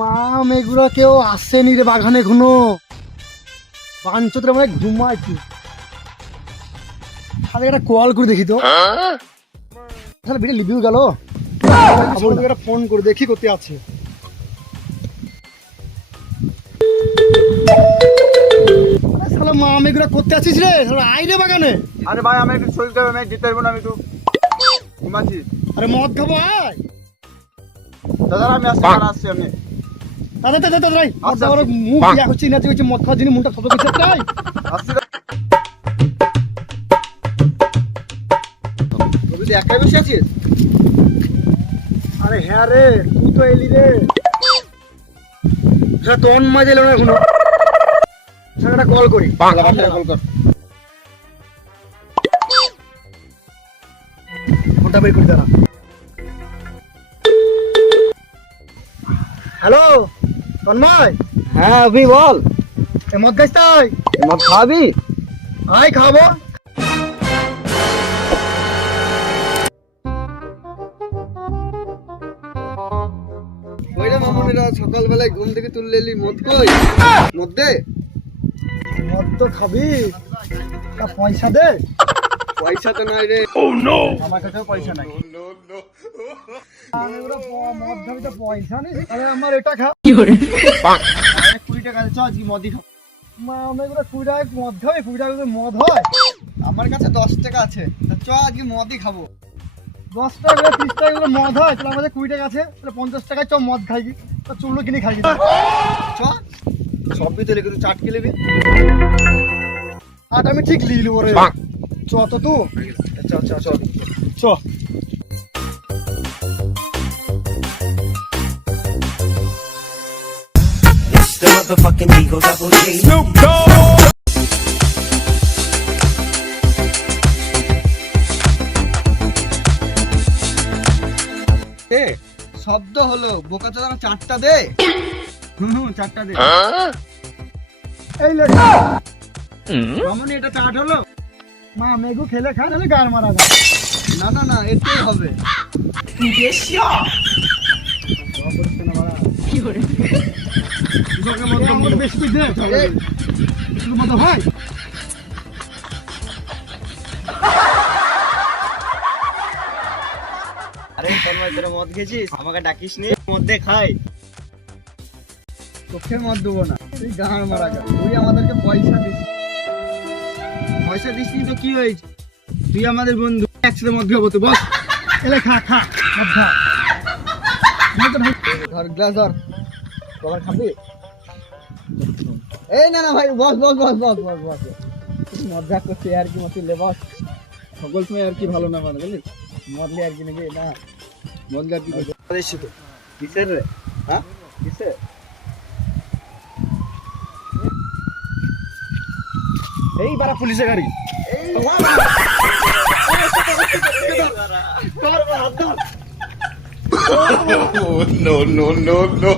মাম এগুলো কেউ আসেনি রে বাগানে এখনো, বাঞ্চতরা মানে ঘুমাইছি। তাহলে একটা কল করে দেখি তো, তাহলে ভিডিও লিভিউ গেল। একটা ফোন করে দেখি করতে আছে। মাম এগুলো করতে আছিস রে, আই রে বাগানে। আরে ভাই আমি একটু শরীর খারাপ, আমি যেতে পারবো না, আমি একটু ঘুমাচ্ছি। আরে মদ খাবো আয় দাদা, আমি আসছি আমি। দাদা দাদা দাদা মুখ ইয়া হচ্ছে না, হচ্ছে মদ খাওয়ার জন্য মুখটা ছোট কিছু তাই আসছি। তুই একাই বসে আছিস? আরে হ্যাঁ রে, তুই তো এলি রে, তোর মজা এলো না এখনো। একটা কল করি, কল কর। ফোনটা বের করে দাঁড়া। হ্যালো তন্ময়। হ্যাঁ অভি বল। মদ খাইস তাই? মদ খাবি? আয় খাবো। সকালবেলায় ঘুম থেকে তুললে এলি, মদ কই? মদ দে। মদ তো খাবি, তা পয়সা দে। পয়সা তো নাই রে। আমার কাছেও পয়সা নাই। মদ খাবি তো পয়সা নেই? আরে আমার এটা খা। 20 টাকা আছে, চ আজকে মদই খাবো। আমি 20 টাকা মদ খাবি? 20 টাকা মদ হয়? আমার কাছে 10 টাকা আছে, চ আজকে মদই খাবো। 10 টাকা 30 টাকা করে মদ হয়, তাহলে আমাদের 20 টাকা আছে, তাহলে 50 টাকায় চ মদ খাইবি, তো চুল্লো কিনে খাইবি। চ সবই তো লেগে, তুই চাট কি নেবি? আট আমি ঠিক লিয়ে নেবো রে। চ তো তু চ চ চ চ। The motherfucking Eagle Double G. Snoop Dogg. শব্দ হলো, বোকা চোদা, চারটা দে। চারটা দে। এই লেখা মামনি, এটা চাট হলো? মা মেঘু খেলে খা, নাহলে গার মারা যায়। না না না, এটাই হবে। বেশি দে মতো ভাই। আরে তন্ময়, তোরা মদ খেয়েছিস? আমাকে ডাকিস নি, মদ দে খাই। তোকে মদ দেবো না, তুই গাঁড় মারা গা। তুই আমাদেরকে পয়সা দিস, পয়সা দিস নি তো কি হয়েছে? তুই আমাদের বন্ধু, একসাথে মদ খাবো তো, বস। এলে খা খা মদ খা। ধর গ্লাস ধর, কবার খাবি? এই না না ভাই, বস বস বস বস বস বস। মজা করছে আর কি, মতি লে বস। সকল সময় আর কি ভালো না মানে, বুঝলি? মদলে আর কি নাকি না, মদলে আর কি করছে তো। কিসের রে? হ্যাঁ কিসের? এই বারা পুলিশের গাড়ি। Oh, no, no, no, no.